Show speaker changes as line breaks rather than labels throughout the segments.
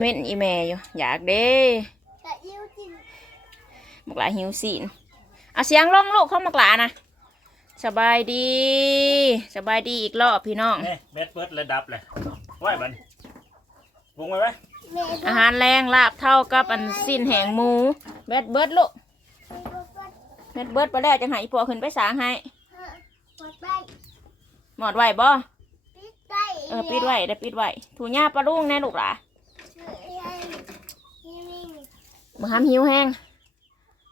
เว้นอีแม่อยู่อยากเด้
แต่ยิ้วกิน
มักหลาหิวสีนเอาเสียงลงลูกเข้ามักหลานะสบายดี สบายดีอีกรอบพี่น้อง
นี่เบ็ดเบิดเลยดับเลยไหวบัดนวงไว้ไหม
แม่
อาหารแรงลาบเท่ากับอันสิ้นแหงหมูเบ็ดเบิดลูก
ดูก็
เบ็ดเบิดไปแล้วจังหาอีพอขึ้นไปสางให้
ปวดไป
หมอดไหวบ่
ปิดไป
เออปิดไว้ได้ปิดไว้ถูหญ้าปลาลุงแน่ลูกหล่ะ
นี่นี่
บ่ห้ามหิวแห้ง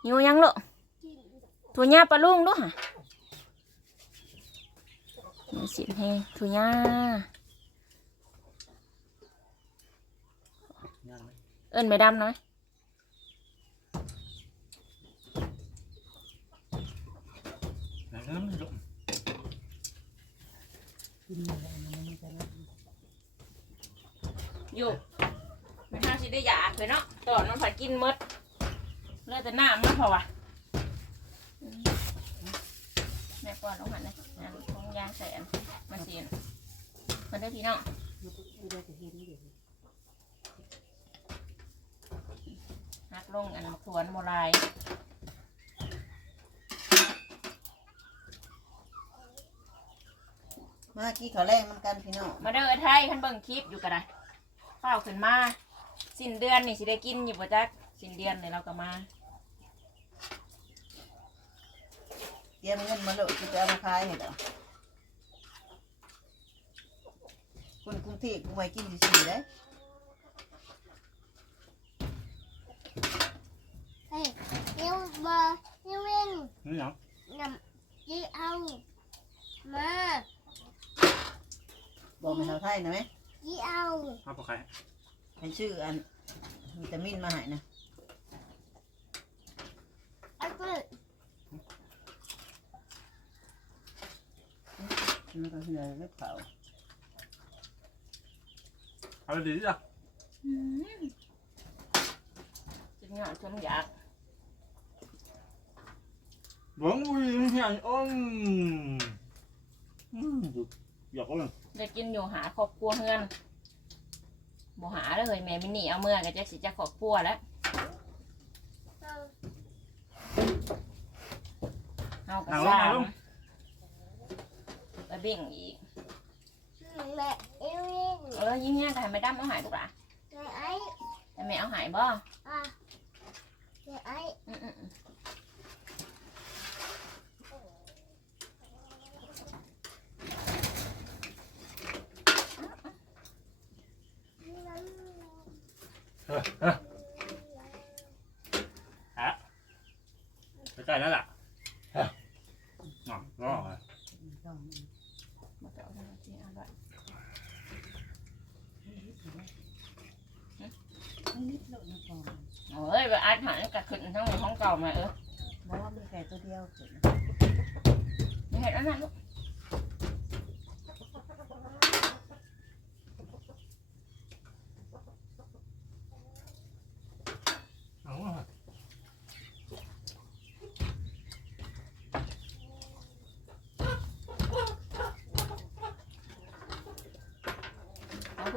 หิวยังลูกถูหญ้าปลาลุงลูกฮะนี่สิ้นแหงถูหญ้า
ย่างไหม
เอิ้นไม่ดำหน่อย
เดี๋ยวน้ำมันลง
อยู่ไม่ห้า สิได้ยาเลยเนาะตอนมันผัดกินหมดเหลือแต่น้ำมันพอวะแม่ป้อนลงหันเลยนั่นของยางแสนมาเสียนมันได้อพี่น้องหักลงอันมะขวนโมลาย
มากี้เขาวแรงมันกันพี่น้อง
มาเด้อไทยขันเบิ่งคลิปอยู่กันนะเฝ้าขึ้นมา สิ้นเดือนนี่สิได้กินอยู่บ่จักสิ้นเดือนเลยเราก็มา
เตรียมเงินมาโลดที่จะเอามาขายให้เราคุณกรุงเทพกรุงไว้กินสี่ๆเลย
เฮ้ยยิ้วบอยิ้วเล่น
นี่หยัง
นำยิ้วเอามา
บอกมาชาวไทยนะไหม
ยิ้วเอา
เอาปลาไข่
ให้ชื่ออันวิตามินมาให้นะ
เอาไป
มันก็คือเล็บเขา
เอาไปดีจ้ะ
จนหยอดจนอยาก
หวังอุ้ยนี่ไงอ้อมอืมอยากเอาเลย
ได้กินอยู่หาครอบครัวเฮือน บ่หาเลยแม่มินี่เอาเมื่อก็จะสิจะครอบครัวแล้ว
เอา
เอากระ
เอาลง
ซ่า
เอา
ง
ลง
ไปบิ่งอีก
แม่ยิ้วเล่น
เออยิ้มแย้มก็ให้ไม่ดำเอาหายลูกหล่ะ
แม่ไอ้
ให้แม่เอาหายบ่
อะแม่ไอ้
อืมอืมอืม
ฮะไปใกล้แล้วล่ะฮะอ๋อรอเลย
มาเจาะให้ที่เอาไว้โอ้ยไปอัดหายกับขึ้นทั้งในห้องเก่ามาเออ
บอกว่ามีไก่ตัวเดียวเกิด
ไม่เห็นอันนั้นลูก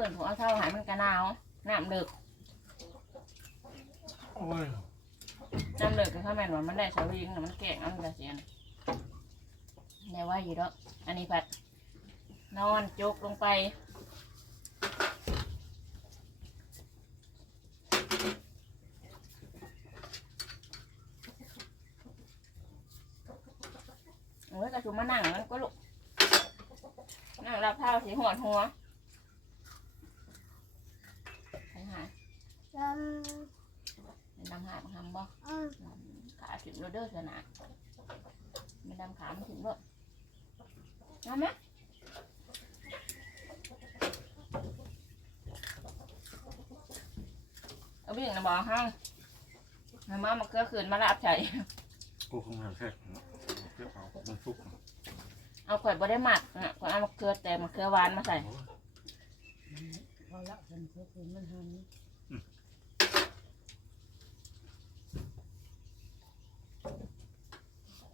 เอา
เพื่อนผมเอาเท่าหายมันกระนาวน้ำเดือด
โอ้ย
น้ำเดือดก็ข้าแม่นว่ามันได้สวิงน่ะมันแกงเอันกระเสียนแน่ว่าอยู่ดอกอันนี้ผัด นอนจกลงไปโอ้ยกระชุมมานั่งมันก็ลุกนั่งรับเท้าสีหัวหัวไปหา
จ
เป็นดำหาบังคำบ่ำ
อืม
ขาถึงโรเดอร์สนะมันดำขามันถึงด้วยเอาไหมเอาวิ่งนะบอกห้างมามามาเกลือคืนมาลาบใส่
กูคงหาแค่เพื่อเอามันฟุก
เอาข่อยบ่ได้หมักนะข่อยเอามะเขือแต่มะเขือหวานมาใส่
พอละมันเพื่อคืนมันหัน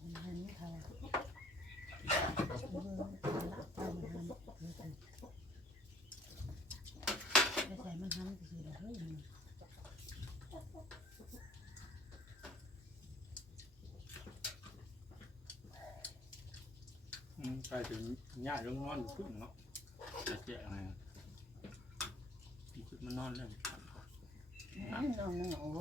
มันหันค่ะเออเอามันหันเพื่อคืนไม่ใส่มันหันไปสิเฮ้ยมัน
มไปถึงญาติลงนอนอยู่พึ่งเนาะจะเจ๊อะไรนะมันนอนเล่น
น้องนึงโอ้โห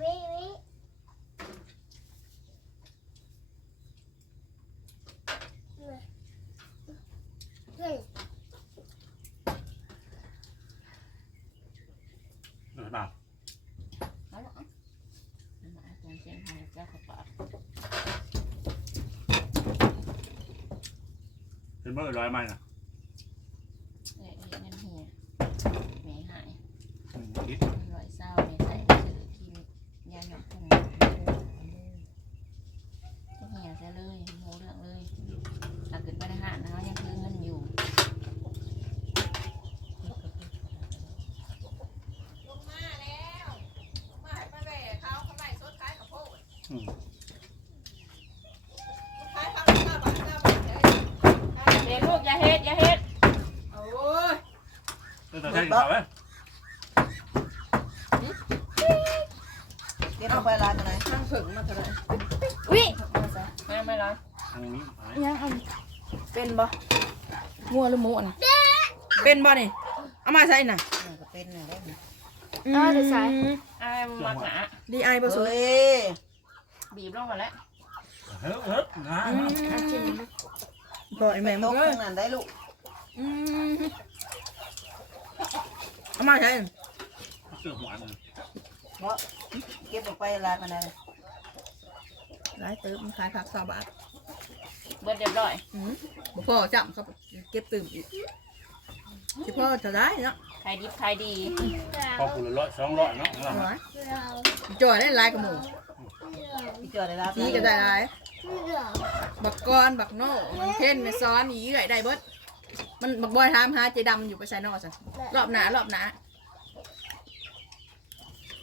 วิวิเฮ้ย
เออเปล่า
เอาละอา จารย์เสียงหายใจเข้าปาก
เห็นเมื่อร้อยไม้น่ะ
เอ้ยเอ้ยนั่นเฮียแม่หาย
อืมคิด
ร้อยเศร้าแม่ใส่ซื้อที่ยาหยอกพุงก็เฮียซะเลยโหเรื่องเลยถ้าเกิดไปทหารนะยังคือเงินอยู่
ลงมาแล้วลงมาให้ป้าแหว่เขาเขาไล่สดขายข้าวโพด
อืม
ขายข้าวเก้าบาทเก้าบาทเดี๋ยว
เด็กลูกอย่าเฮ็ดอย่าเฮ็ด
โอ้ย
เออแต่ใช่เขาไหม
เก็บเอาไปร้านกันไหน
ทางผึ่งมาเท่าไหร่
วิไม่ไม่ร้อน
ทางนี้เอาไหม
ยังเอาเป็นบ่งัวหรือหมูอะเป็นบ่นี่เอามาใส่น่ะ
มันก็เป็นน่ะได้ไหม
เอาจะใส่
ไอ้มักหนา
ดีไอบ่สวย
เฮ้ย
บีบลงมาแล้ว
เฮ้ยเฮ้ยนะ
บ่ไอแม่
ต
มึ
ก
งเอ้ย
ข้างนั้นได้ลูก
อืม เอามาใส่
เสื้อหัวมัน
เพราะเก็บออกไปร้านกันไหน
หลายเติมมันขายผักสามบาท
เบิดเรียบร้อย
อืมบ่พอจับครับเก็บตื่มอีกสิพ่อจะได้เนาะ
ใครดิบใครดี
พอคุณละร้อยสองร้อยเนาะของเรา
เอา
อะ
ไว้
เรา
จ่อยได้หลายกับหมู
พี่จอดได้ร้าน
สีก็ได้หลาย
เรา
บักกอนบักโน่เพ่นแม่ซ้อนอีเอื่อยได้เบิด มันบักบอยถามหาเจดำอยู่ไปใส่นอกสันรอบหนารอบหนา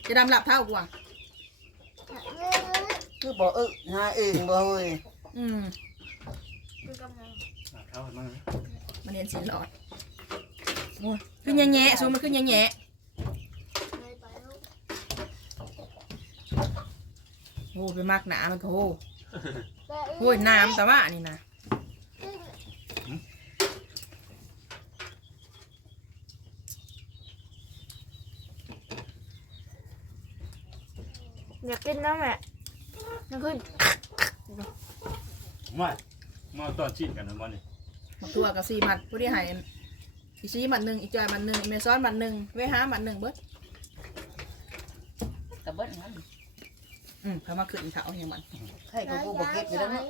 เจดำหลับเท่ากว่า
คือบอกเออหาเองบ่เฮ้ย
อืม
เอาให้มันเลย
มันเรียนสีหลอดโอ้ยขึ้นแง่ๆซูมมันขึ้นแง่ๆโอ้ไปมากหนามันก็โอ้โอ้ยน้ำแต่ว่านี่นะ
อยากกินน้ำแม่มันขึ้น
มามาตอนชิมกันนะมันนี่
บักตัวกับสี่มัดผู้ที่ใหายอีซีมัดหนึ่งอีจอยมัดหนึ่งอีเมซ้อนมัดหนึ่งเวหามัดหนึ่งเบิด
กับเบิดงั้น
อืมเขามาขึ้นเขาอย่างมัน
ใครก็กูบอกเก็บอยู่แล้วเนาะ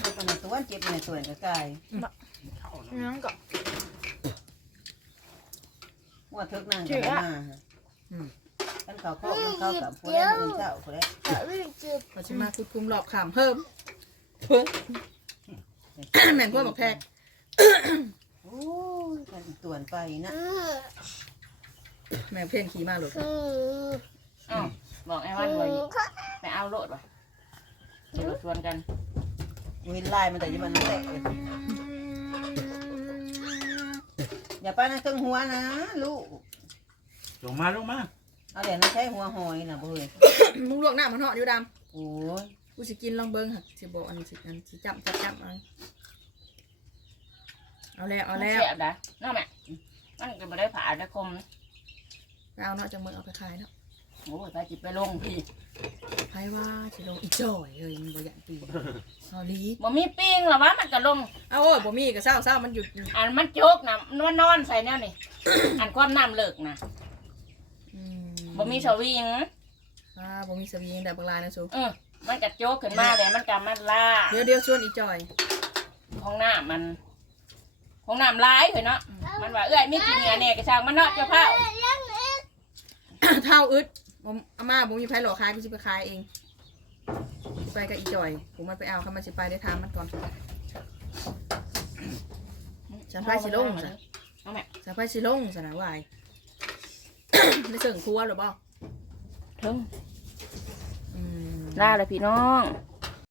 เก็บไปในตัวเก็บไปในส่วนกระจาย
เข้าเนาะ
น้ำก็
ว่าเทิกนั่งกันมากันเขาเข้ากันเข้ากับพวกนั้นอื่นเจ้าคนนี้
จะวิ่งจืด
เราจะมาคุดคุมหลอกขามเพิ่มเพิ่มแม่นพวกบักแพก
โอ้ยกันต่วนไปนะ
แม่เพ่นขี่มาหลุด
คือ
อ้าวบอกไอ้วันว่าไปเอาโลดว่ะเดี๋ยวเราชวนกัน
วินไล่มันแต่ยังมันแตะ อย่าไปนะเครื่องหัวนะลูก
ลงมาลงมา
เอาเดี๋ยวนั้นใช้หัวหอยนะเบ้ย
มึงลวกหน้ามันเหาะอยู่ด
โอ้ยำ
กูสิกินลองเบิ้งค่ะสิบอกอันสิอันสิจับจับจับเอาเอาแล้วเอาแล้ว
เสียบนะน้าแม่มันก็ไม่ได้ผ่าได้คม
ไปเอาเนาะจากเมืองเอาไปขายเนาะ
โอ้ยไปจิบไปลงพี่
ไผว่าสิลงอีจ่อยเอ้ยมันบ่อยากตีเอาลี
บ่มีปิ้งหรอวะมันก็ลง
เอาโอ้ยบ่มีก็เศร้าเศร้ามันหยุด
อันมันโจกนะมันนอนใส่แนวนี่ อันความน้ำเลิกนะ
อื
บ่มีสวิง
อ่าบ่มีเสบียงแต่บางรายนะสู
เออมันกระโจกขึ้นมาเลยมันกำมันล่า
เดี๋ยวเดี๋ยวชวนอีจ่อย
ของน้ำมันของน้ำร้ายเลยเนาะมันว่าเอ้ยมีกินเหนียเนี่ยกระช่างมันเนาะเจ้าข้าว
เท่าอึด ผมอาม่าผมมีไผหลอกขายกูสิไปขายเองไปกับอีจ่อยผมมันไปเอาเขามันสิไปได้ถามมันก่อนฉันไปสิลงจ้ะ
เอาแม่
สะพายสิลงสนาวายในเสิ่งครัวหรือเปล่า
ถึง
อืม
ล่าเลยพี่น้อง